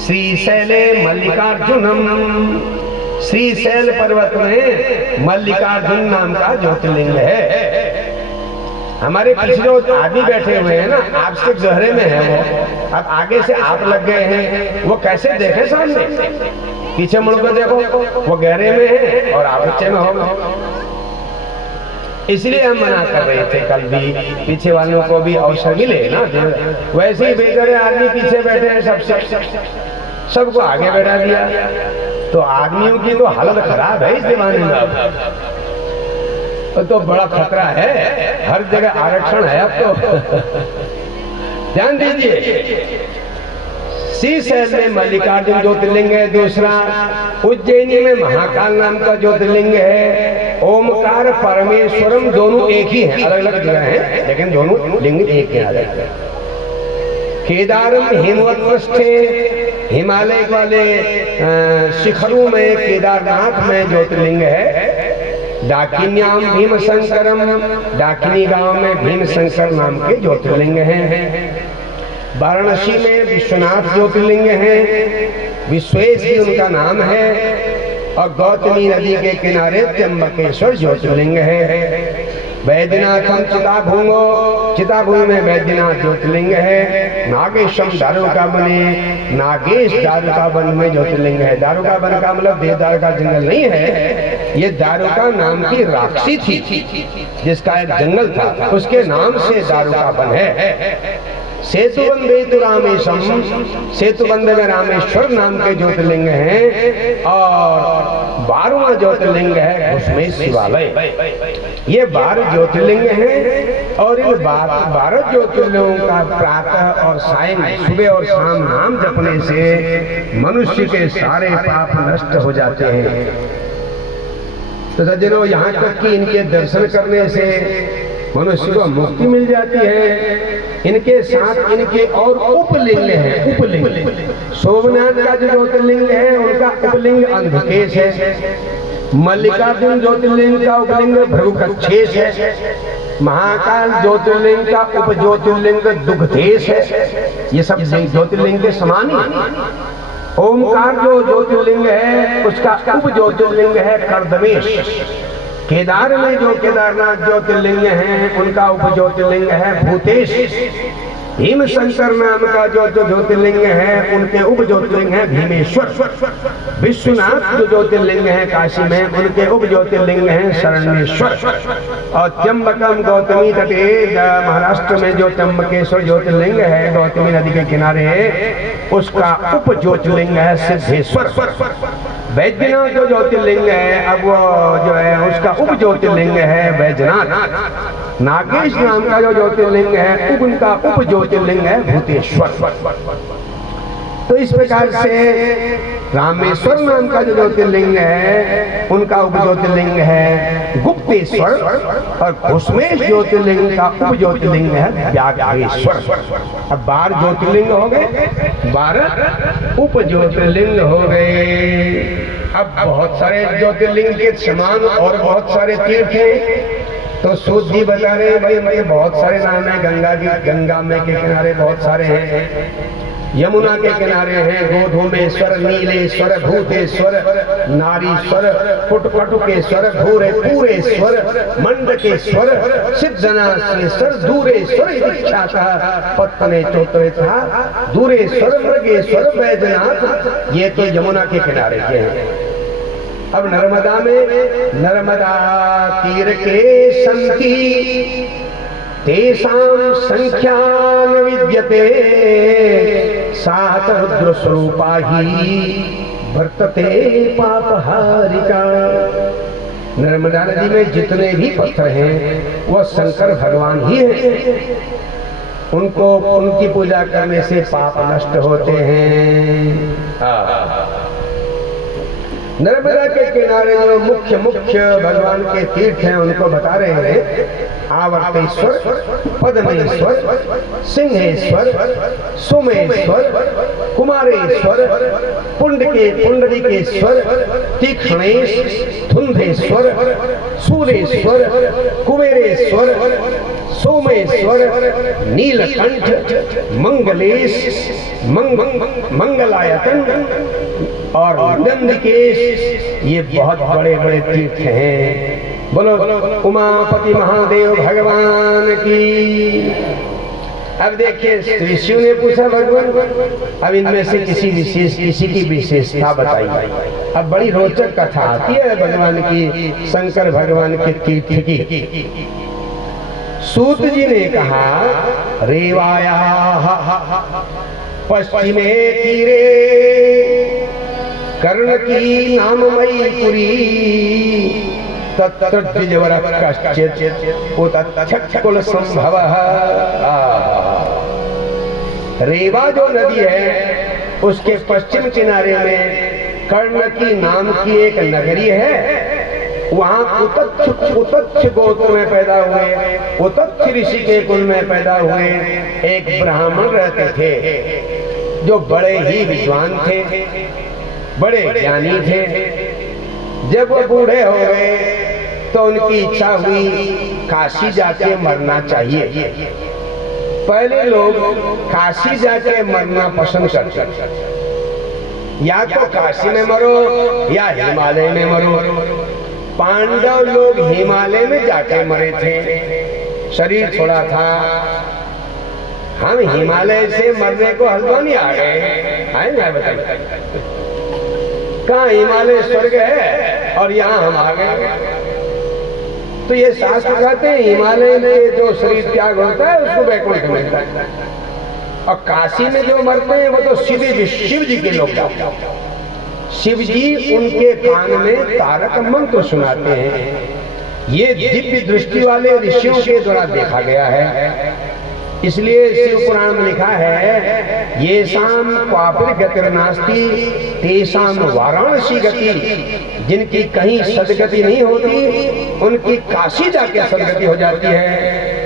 श्रीशैले मल्लिकार्जुनम, श्रीशैल पर्वत में मल्लिकार्जुन नाम का ज्योतिर्लिंग है। हमारे पीछे जो आदमी बैठे हुए हैं ना, आपसे गहरे में है वो, अब आगे से आप लग गए हैं, वो कैसे देखे सामने? पीछे मुड़ कर देखो, वो गहरे में है और आप नीचे में हो। इसलिए हम मना कर रहे थे कल भी, पीछे वालों को भी अवसर मिले ना। वैसे ही बेचारे आदमी पीछे बैठे हैं, सबको आगे बैठा दिया, तो आदमियों की तो हालत खराब है इस जमाने में। अब तो बड़ा खतरा है, हर जगह आरक्षण है अब तो। ध्यान दीजिए, श्रीशैल में मल्लिकार्जुन ज्योतिर्लिंग है। दूसरा, उज्जैनी में महाकाल नाम का ज्योतिर्लिंग है। ओमकार परमेश्वरम दोनों एक ही हैं, अलग अलग जगह हैं, लेकिन दोनों लिंग एक हैं, अलग अलग। केदारम हिमवत्वस्थे, हिमालय वाले शिखरों में केदारनाथ में ज्योतिर्लिंग है। डाकिन्याम भीमशंकरम, डाकिनी गांव में भीमशंकर नाम के ज्योतिर्लिंग हैं। वाराणसी में विश्वनाथ ज्योतिर्लिंग है, विश्वेश भी उनका नाम है। और गौतमी नदी के किनारे त्र्यंबकेश्वर ज्योतिर्लिंग है। वैद्यनाथम चिताभूमो, चिताभूमि में वैद्यनाथ ज्योतिर्लिंग है। नागेशम दारुका बने, नागेश दारुका वन में ज्योतिर्लिंग है। दारुका वन का मतलब देवदार का जंगल नहीं है, ये दारुका नाम की राक्षसी थी जिसका एक जंगल था, उसके नाम से दारुका वन है। सेतुबंधे तो रामेशम, सेतुबंध में रामेश्वर नाम के ज्योतिर्लिंग हैं। और 12वां ज्योतिर्लिंग है घुश्मेश शिवालय। ये 12 ज्योतिर्लिंग हैं और इन 12 ज्योतिर्लिंगों का प्रातः और सायं, सुबह और शाम नाम जपने से मनुष्य के सारे पाप नष्ट हो जाते हैं। तो सज्जनों, यहाँ तक कि इनके दर्शन करने से मनुष्य को मुक्ति मिल जाती है। इनके साथ इनके और उपलिंग हैं, उपलिंग। सोमनाथ का जो ज्योतिर्लिंग है उनका उपलिंग अंधकेश है। मल्लिकार्जुन ज्योतिर्लिंग का उपलिंग भृगुकच्छेश है। महाकाल ज्योतिर्लिंग का उप ज्योतिर्लिंग दुग्धेश है। ये सब ज्योतिर्लिंग के समान ही। ओमकार जो ज्योतिर्लिंग है उसका उप ज्योतिर्लिंग है कर्दमेश। केदार में जो केदारनाथ ज्योतिर्लिंग हैं उनका उप ज्योतिर्लिंग है भूतेश। भीमशंकर नाम का जो ज्योतिर्लिंग है उनके उप ज्योतिर्लिंग है भीमेश्वर। विश्वनाथ जो ज्योतिर्लिंग है काशी में, उनके उप ज्योतिर्लिंग है शरण्येश्वर। और त्र्यंबकम गौतमी तटे, महाराष्ट्र में जो त्र्यंबकेश्वर ज्योतिर्लिंग है गौतमी नदी के किनारे, उसका उप ज्योतिर्लिंग है सिद्धेश्वर। वैद्यनाथ जो ज्योतिर्लिंग है, अब वो जो है उसका उप ज्योतिर्लिंग है वैजनाथ। नागेश नाम का जो ज्योतिर्लिंग है उनका उप ज्योतिर्लिंग है भूतेश्वर। तो इस प्रकार से रामेश्वर नाम का जो ज्योतिर्लिंग है उनका उप ज्योतिर्लिंग है गुप्तेश्वर। और घुश्मेश ज्योतिर्लिंग का उप ज्योतिर्लिंग है व्याघ्रेश्वर। अब 12 ज्योतिर्लिंग हो गए, 12 उप ज्योतिर्लिंग हो गए। अब बहुत सारे ज्योतिर्लिंग के समान और बहुत सारे तीर्थ हैं। तो सूत जी बता रहे हैं, भाई हमारे बहुत सारे नाम है। गंगा में के किनारे बहुत सारे हैं, यमुना के किनारे हैं गोधूमेश्वर, नीलेश्वर, भूतेश्वर, नारीश्वर, पुटपटुकेश्वर, भूरे पूरेश्वर, मंडकेश्वर, सिद्धनाथेश्वर, दूरेश्वर दीक्षाता पत्तने चौतरे था, दूरेश्वर, मृगेश्वर, वैद्यनाथ। ये तो यमुना के किनारे के हैं। अब नर्मदा में, नर्मदा तीर के संति तेषां संख्या न विद्यते, सात रुद्र स्वरूपा ही वर्तते पापहारिका। नर्मदा नदी में जितने भी पत्थर हैं वह शंकर भगवान ही हैं। उनको, उनकी पूजा करने से पाप नष्ट होते हैं। नर्मदा के किनारे जो मुख्य भगवान के तीर्थ हैं उनको बता रहे हैं। आवर्तेश्वर, पद्मेश्वर, सिंहेश्वर, सोमेश्वर, कुमारेश्वर, पुंडरीकेश्वर, तीक्ष्णेश, धुंधेश्वर, शूलेश्वर, कुबेरेश्वर, सोमेश्वर, नीलकंठ, मंगलेश, मंगलायतन और गंधकेश, ये बहुत बड़े बड़े तीर्थ हैं। बोलो उमापति महादेव भगवान की। अब देखिए ऋषियों ने पूछा भगवान, अब इनमें से किसी की विशेषता बताइए। अब बड़ी रोचक कथा आती है भगवान की, शंकर भगवान के तीर्थ की। सूत जी ने कहा, रेवाया पश्चिमे तीरे कर्ण की नाममयी पुरी, तत्तद्विजवर कश्चित् उतच्छकुल संभवः। रेवा जो नदी है उसके पश्चिम किनारे में कर्ण की नाम की एक नगरी है। वहाँ उतच्छ गोत्र में पैदा हुए, उतच्छ ऋषि के कुल में पैदा हुए एक ब्राह्मण रहते थे जो बड़े ही विद्वान थे, बड़े ज्ञानी थे। जब वो बूढ़े हो गए तो उनकी इच्छा हुई काशी जाके मरना चाहिए। पहले लोग काशी जाके मरना पसंद करते, या तो काशी में मरो या हिमालय में मरो। पांडव लोग हिमालय में जाके मरे थे, शरीर थोड़ा था। हम हिमालय से मरने को हल्द्वानी आ गए, आए ना बताइए। कहाँ हिमालय स्वर्ग है और यहाँ हम आ गए। तो ये शास्त्र कहते हैं हिमालय में जो शरीर त्याग होता है उसको वैकुंठ मिलता है, और काशी में जो मरते हैं वो तो शिव जी के लोग जाते हैं। शिव जी उनके कान में तारक मंत्र सुनाते हैं। ये दिव्य दृष्टि वाले ऋषियों के द्वारा देखा गया है। इसलिए शिव पुराण में लिखा है, ये शाम क्वापिर गतिर्नास्ति तेषाम वाराणसी गति। जिनकी कहीं सदगति नहीं होती उनकी काशी जाके सदगति हो जाती है।